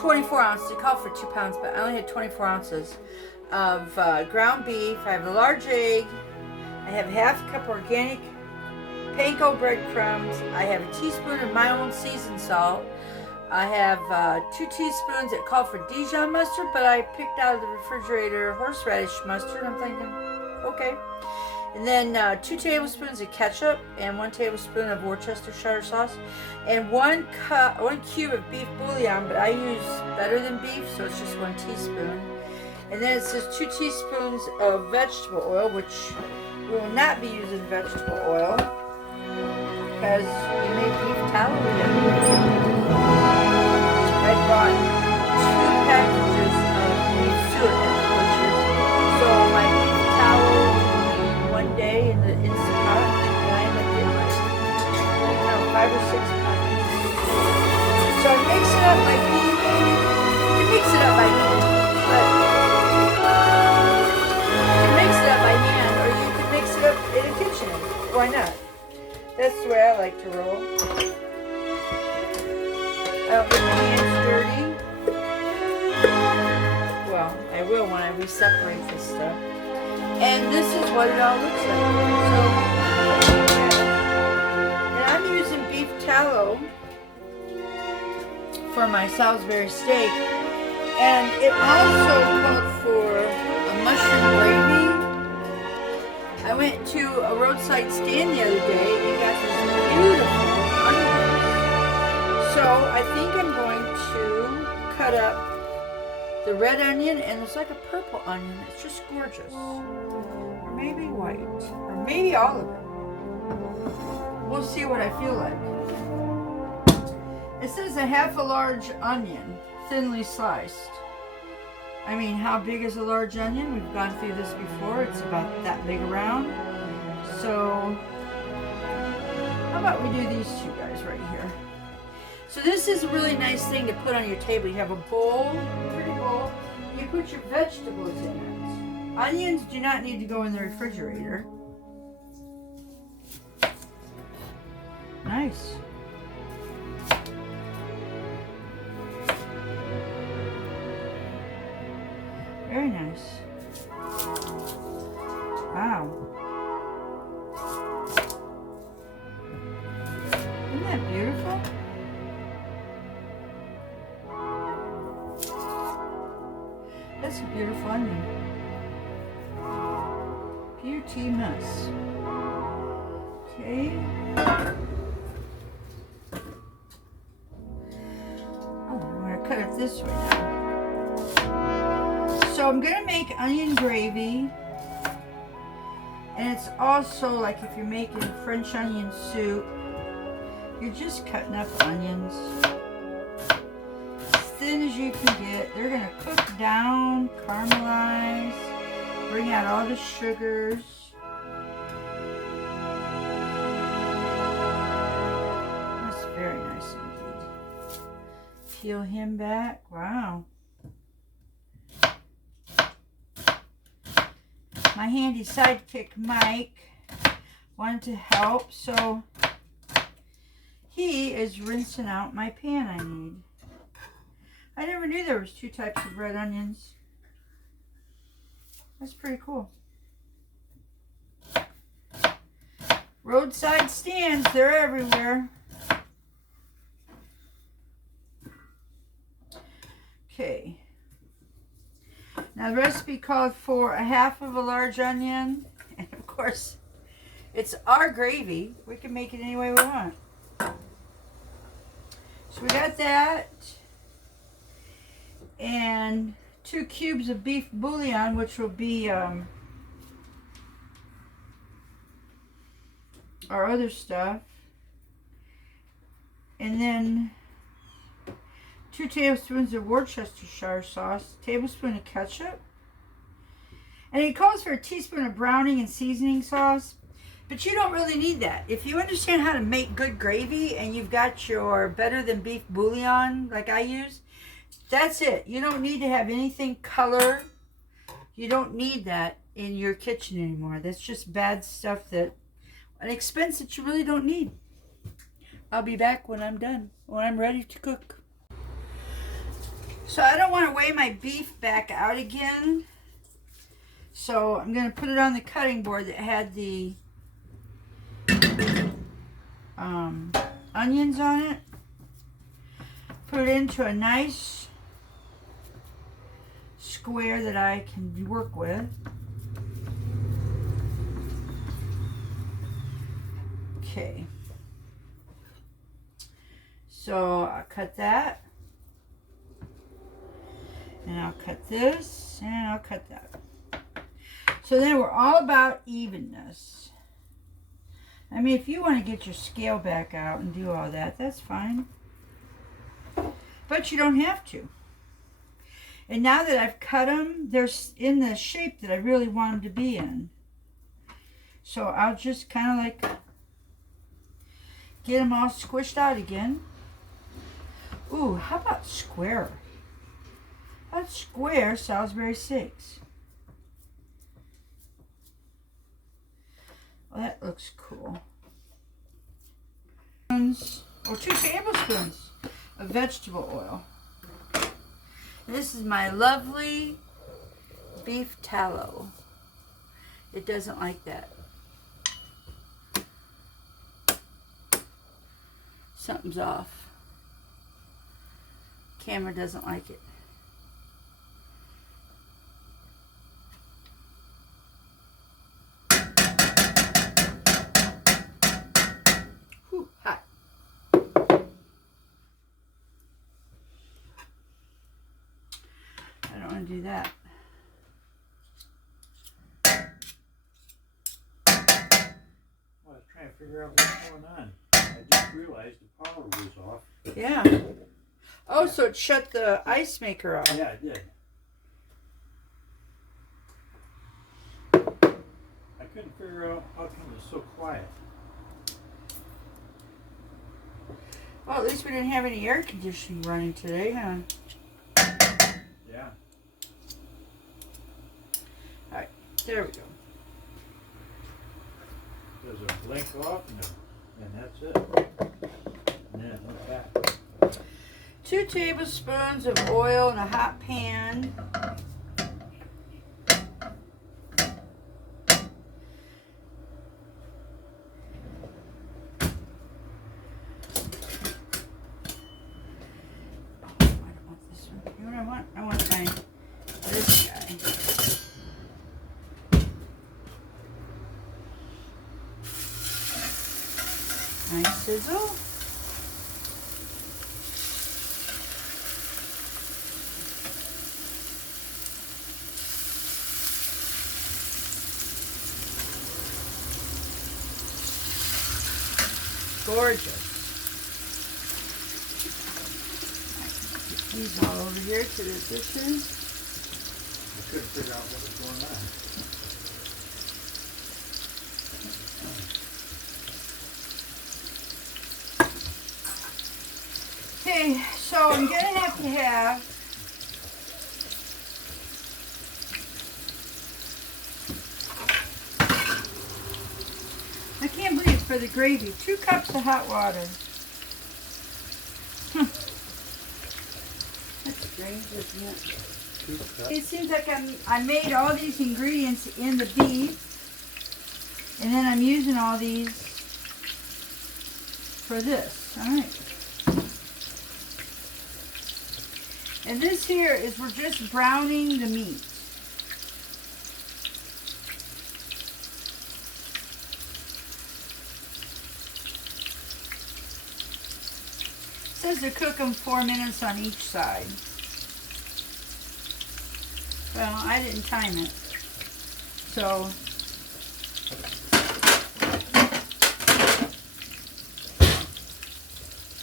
24 ounces. It called for 2 pounds, but I only had 24 ounces of ground beef. I have a large egg. I have half a cup organic Panko breadcrumbs. I have a teaspoon of my own seasoned salt. I have 2 teaspoons. It called for Dijon mustard, but I picked out of the refrigerator horseradish mustard. I'm thinking, okay. And then 2 tablespoons of ketchup and 1 tablespoon of Worcestershire sauce, and 1 cube of beef bouillon, but I use better than beef, so it's just 1 teaspoon. And then it says 2 teaspoons of vegetable oil, which we will not be using vegetable oil because we made beef tallow with it. I bought 2 packages of beef suet at the butcher's, so my beef tallow one day in the Instant Pot, and I ended up getting like 5 or 6 pounds. So I mix it up by beef. You mix it up by hand, but you can mix it up by hand, or you can mix it up in a kitchen. Why not? That's the way I like to roll. I don't get my hands dirty. Well, I will when I re-separate this stuff. And this is what it all looks like. And I'm using beef tallow for my Salisbury steak. And it also called for a mushroom gravy. I went to a roadside stand the other day and got this beautiful onions. So I think I'm going to cut up the red onion, and it's like a purple onion. It's just gorgeous. Or maybe white. Or maybe all of it. We'll see what I feel like. It says a half a large onion, thinly sliced. I mean, how big is a large onion? We've gone through this before. It's about that big around. So, how about we do these 2 guys right here? So this is a really nice thing to put on your table. You have a bowl, pretty bowl. You put your vegetables in it. Onions do not need to go in the refrigerator. Nice. Very nice. Wow. Isn't that beautiful? That's a beautiful onion. Beauty must. Okay. Oh, I'm going to cut it this way now. So I'm going to make onion gravy. And it's also like if you're making French onion soup, you're just cutting up onions. Thin as you can get. They're going to cook down, caramelize, bring out all the sugars. That's very nice indeed. Peel him back. Wow. My handy sidekick Mike wanted to help, so he is rinsing out my pan I need. I never knew there was 2 types of red onions. That's pretty cool. Roadside stands, they're everywhere. Okay. Now the recipe called for a half of a large onion. And of course, it's our gravy. We can make it any way we want. So we got that. And 2 cubes of beef bouillon, which will be our other stuff. And then 2 tablespoons of Worcestershire sauce, tablespoon of ketchup. And it calls for a teaspoon of browning and seasoning sauce. But you don't really need that. If you understand how to make good gravy and you've got your better than beef bouillon like I use, that's it. You don't need to have anything color. You don't need that in your kitchen anymore. That's just bad stuff, that an expense that you really don't need. I'll be back when I'm done, when I'm ready to cook. So I don't want to weigh my beef back out again. So I'm going to put it on the cutting board that had the onions on it. Put it into a nice square that I can work with. Okay. So I'll cut that. And I'll cut this. And I'll cut that. So then we're all about evenness. I mean, if you want to get your scale back out and do all that, that's fine. But you don't have to. And now that I've cut them, they're in the shape that I really want them to be in. So I'll just kind of like get them all squished out again. Ooh, how about square? That's square Salisbury steaks. Well, that looks cool. 2 tablespoons of vegetable oil. And this is my lovely beef tallow. It doesn't like that. Something's off. Camera doesn't like it. Whew, hot. I don't want to do that. Well, I was trying to figure out what's going on. I just realized the power was off. Yeah. Oh, so it shut the ice maker off. Yeah, it did. I couldn't figure out how come it's so quiet. Well, at least we didn't have any air conditioning running today, huh? Yeah. Alright, there we go. There's a blink off and that's it. And then it went back. 2 tablespoons of oil in a hot pan. I want this guy. Nice sizzle. Gorgeous. These all over here to the dishes. I couldn't figure out what was going on. Okay, so I'm going to have I can't believe for the gravy, 2 cups of hot water. That's strange, isn't it? It seems like I made all these ingredients in the beef, and then I'm using all these for this. All right. And this here is we're just browning the meat. It says to cook them 4 minutes on each side. Well, I didn't time it. So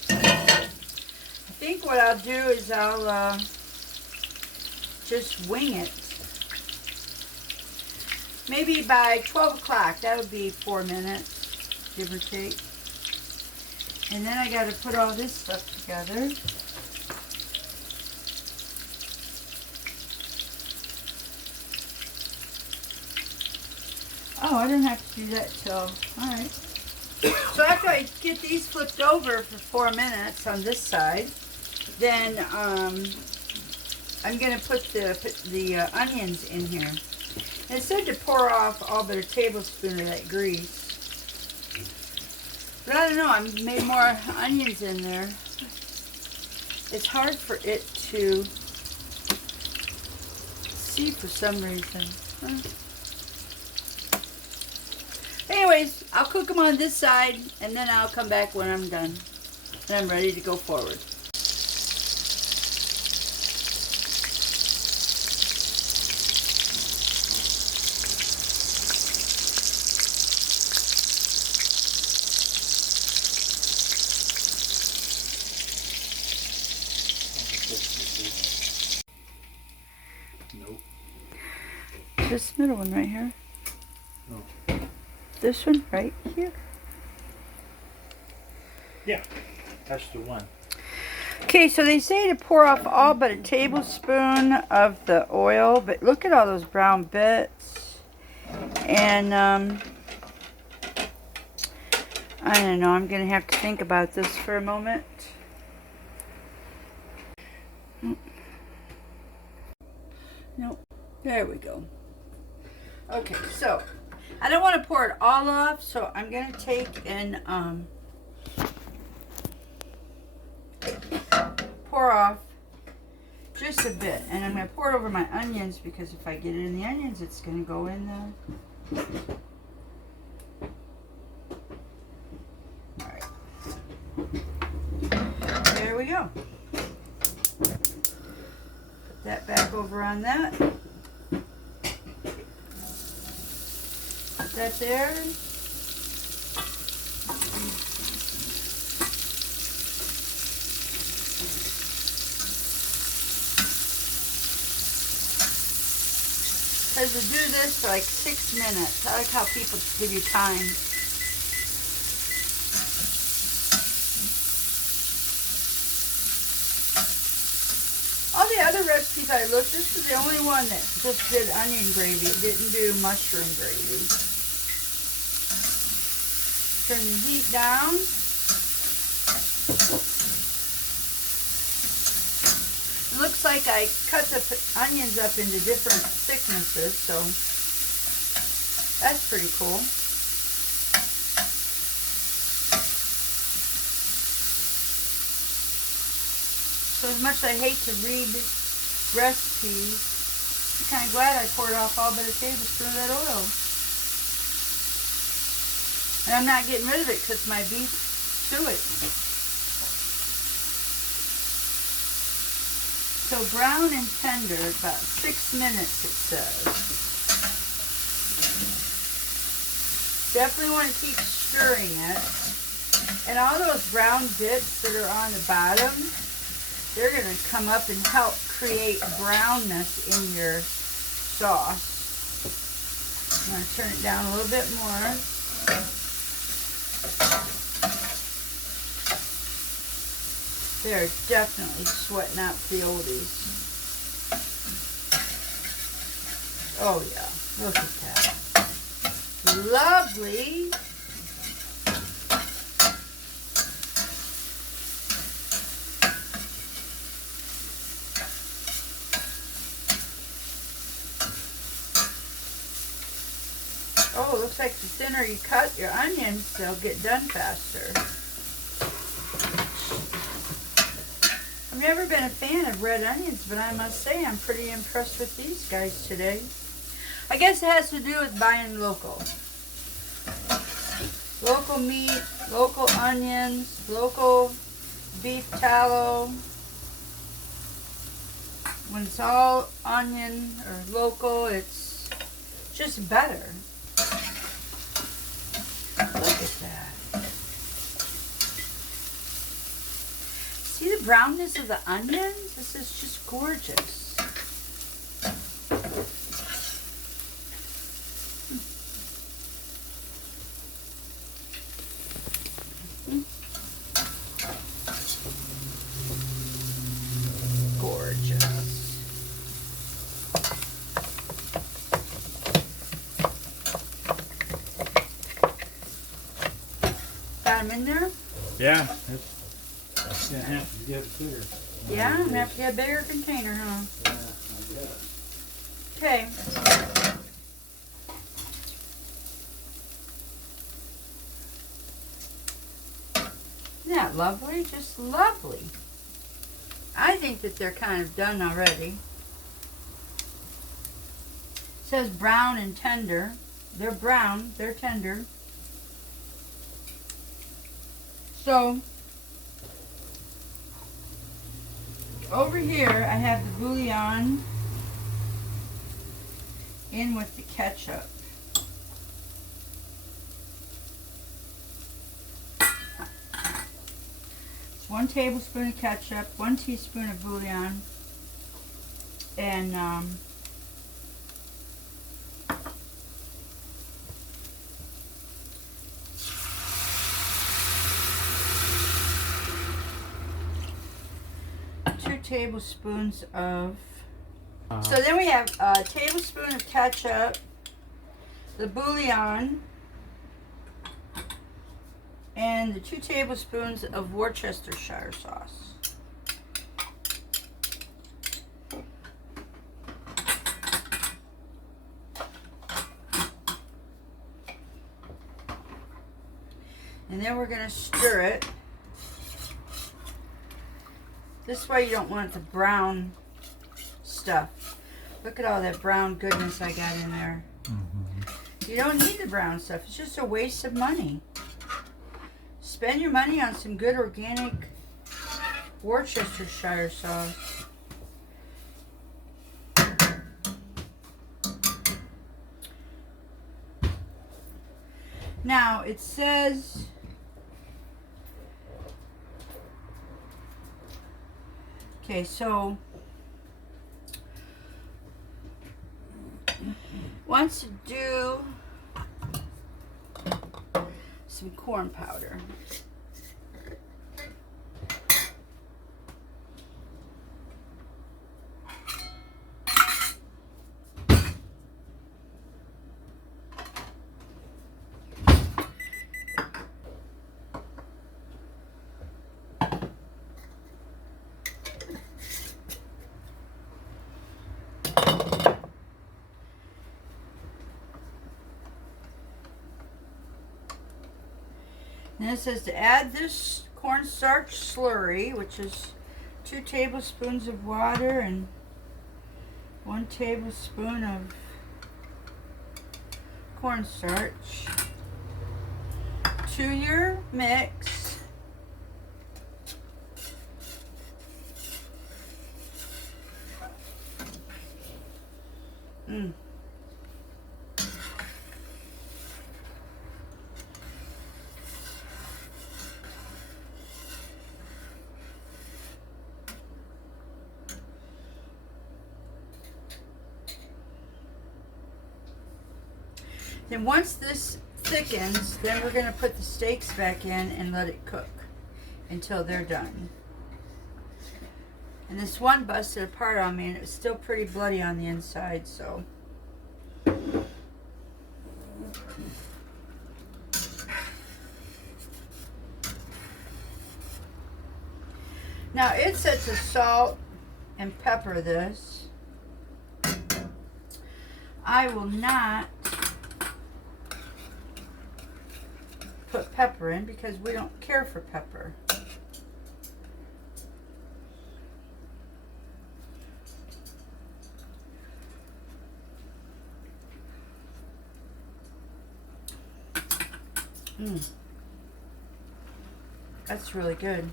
I think what I'll do is I'll just wing it. Maybe by 12 o'clock, that would be 4 minutes, give or take. And then I got to put all this stuff together. Oh, I didn't have to do that till, alright. So after I get these flipped over for 4 minutes on this side, then I'm gonna put the onions in here. And it said to pour off all but a tablespoon of that grease. But I don't know, I made more onions in there. It's hard for it to see for some reason. Huh? Anyways, I'll cook them on this side and then I'll come back when I'm done. And I'm ready to go forward. Nope. This middle one right here. Oh. This one right here. Yeah, that's the one. Okay, so they say to pour off all but a tablespoon of the oil, but look at all those brown bits. And I don't know, I'm gonna have to think about this for a moment. Nope, there we go. Okay, so I don't want to pour it all off, so I'm gonna take and pour off just a bit, and I'm going to pour it over my onions because if I get it in the onions, it's going to go in the... Alright. There we go. Put that back over on that. Put that there. Says to do this for like 6 minutes. I like how people give you time. All the other recipes I looked, this was the only one that just did onion gravy. It didn't do mushroom gravy. Turn the heat down. It looks like I cut the onions up into different thicknesses, so that's pretty cool. So as much as I hate to read recipes, I'm kind of glad I poured off all but a tablespoon of that oil. And I'm not getting rid of it because my beef suet. So brown and tender, about 6 minutes it says. Definitely want to keep stirring it. And all those brown bits that are on the bottom, they're going to come up and help create brownness in your sauce. I'm going to turn it down a little bit more. They're definitely sweating out the oldies. Oh yeah, look at that. Lovely. Oh, looks like the thinner you cut your onions, they'll get done faster. I've never been a fan of red onions, but I must say I'm pretty impressed with these guys today. I guess it has to do with buying local. Local meat, local onions, local beef tallow. When it's all onion or local, it's just better. Look at that. See the brownness of the onions? This is just gorgeous. Gorgeous. Got them in there? Yeah, it's gonna have to get bigger. Yeah, I'm gonna have to get a bigger container, huh? Yeah, I guess. Okay. Isn't that lovely? Just lovely. I think that they're kind of done already. It says brown and tender. They're brown, they're tender. So, over here I have the bouillon in with the ketchup. It's 1 tablespoon of ketchup, 1 teaspoon of bouillon, and 2 tablespoons of. So then we have a tablespoon of ketchup, the bouillon, and the 2 tablespoons of Worcestershire sauce. And then we're going to stir it. This way you don't want the brown stuff. Look at all that brown goodness I got in there. Mm-hmm. You don't need the brown stuff. It's just a waste of money. Spend your money on some good organic Worcestershire sauce. Now it says okay, so wants to do some corn powder. And it says to add this cornstarch slurry, which is 2 tablespoons of water and 1 tablespoon of cornstarch to your mix. Then once this thickens, then we're going to put the steaks back in and let it cook until they're done. And this one busted apart on me and it was still pretty bloody on the inside, so. Now it said to salt and pepper this. I will not put pepper in because we don't care for pepper. That's really good.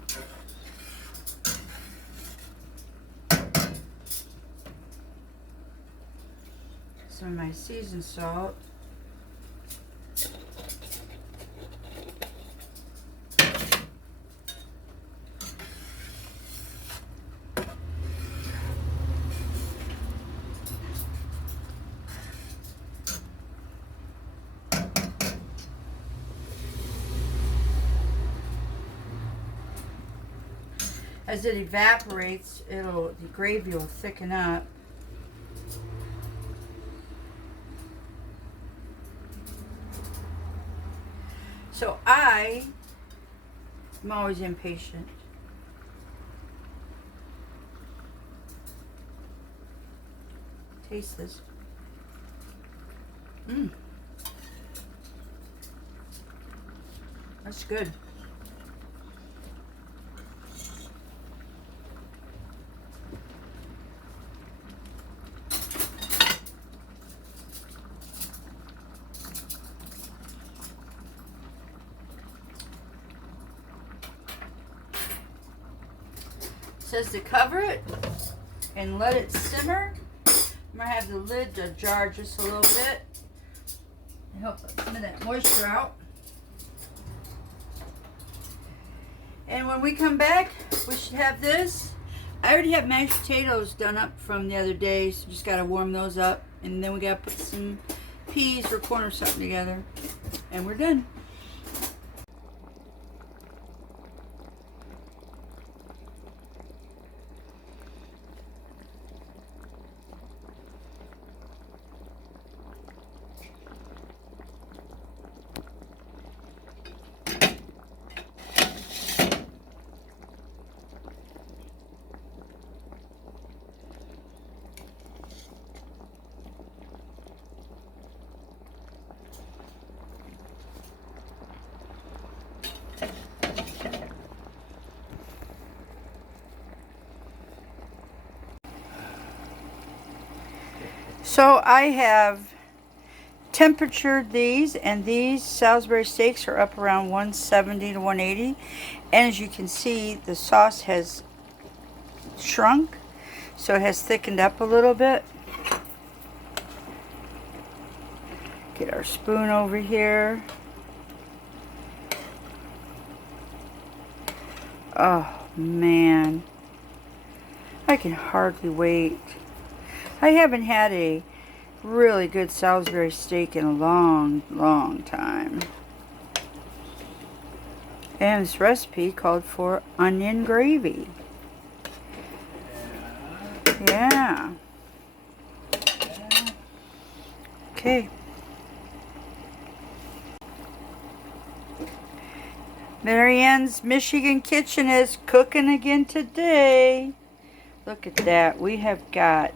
Some of my seasoned salt. As it evaporates, the gravy will thicken up. So I'm always impatient. taste this. Mmm. That's good. Says to cover it and let it simmer. I'm gonna have the lid jar just a little bit to help some of that moisture out. And when we come back, we should have this. I already have mashed potatoes done up from the other day, so just gotta warm those up, and then we gotta put some peas or corn or something together, and we're done. So I have temperatured these, and these Salisbury steaks are up around 170 to 180. And as you can see, the sauce has shrunk, so it has thickened up a little bit. Get our spoon over here. Oh man, I can hardly wait. I haven't had a really good Salisbury steak in a long time. And this recipe called for onion gravy. Yeah. Okay. Marianne's Michigan kitchen is cooking again today. Look at that. We have got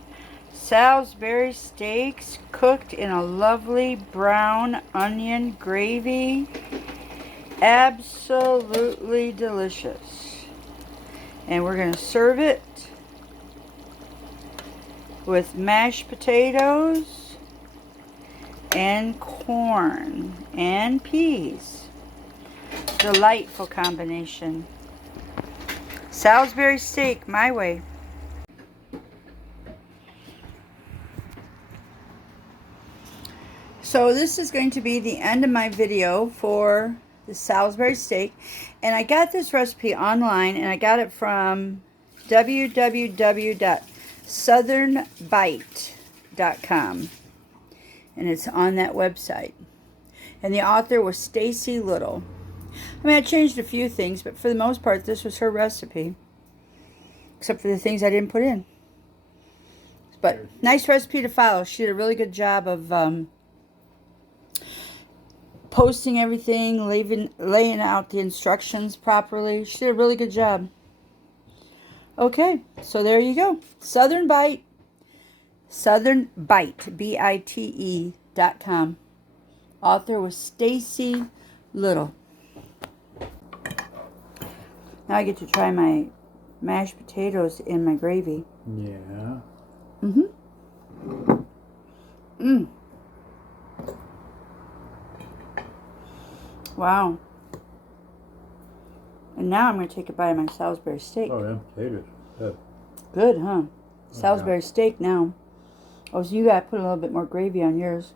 Salisbury steaks cooked in a lovely brown onion gravy. Absolutely delicious. And we're going to serve it with mashed potatoes and corn and peas. Delightful combination. Salisbury steak, my way. So this is going to be the end of my video for the Salisbury steak. And I got this recipe online, and I got it from www.southernbite.com. And it's on that website. And the author was Stacy Little. I mean, I changed a few things, but for the most part, this was her recipe. Except for the things I didn't put in. But nice recipe to follow. She did a really good job of posting everything, laying out the instructions properly. She did a really good job. Okay, so there you go. Southern Bite. Southern Bite, BITE.com. Author was Stacy Little. Now I get to try my mashed potatoes in my gravy. Yeah. Wow. And now I'm going to take a bite of my Salisbury steak. Oh, yeah, potatoes. Good. Good, huh? Salisbury steak now. Oh, so you got to put a little bit more gravy on yours.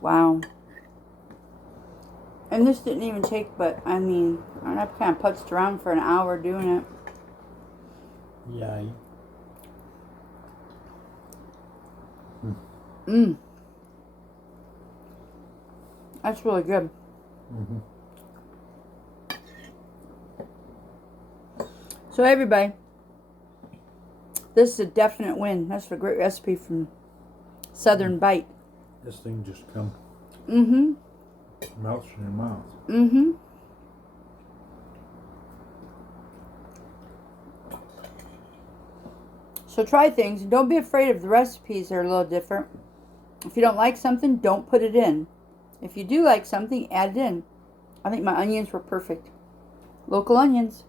Wow. And this didn't even take, but I mean, I kind of putzed around for an hour doing it. Yay. That's really good. So everybody, this is a definite win. That's a great recipe from Southern Bite. This thing just comes Mm-hmm. melts in your mouth. Mm-hmm. So try things and don't be afraid if the recipes are a little different. If you don't like something, don't put it in. If you do like something, add it in. I think my onions were perfect. Local onions.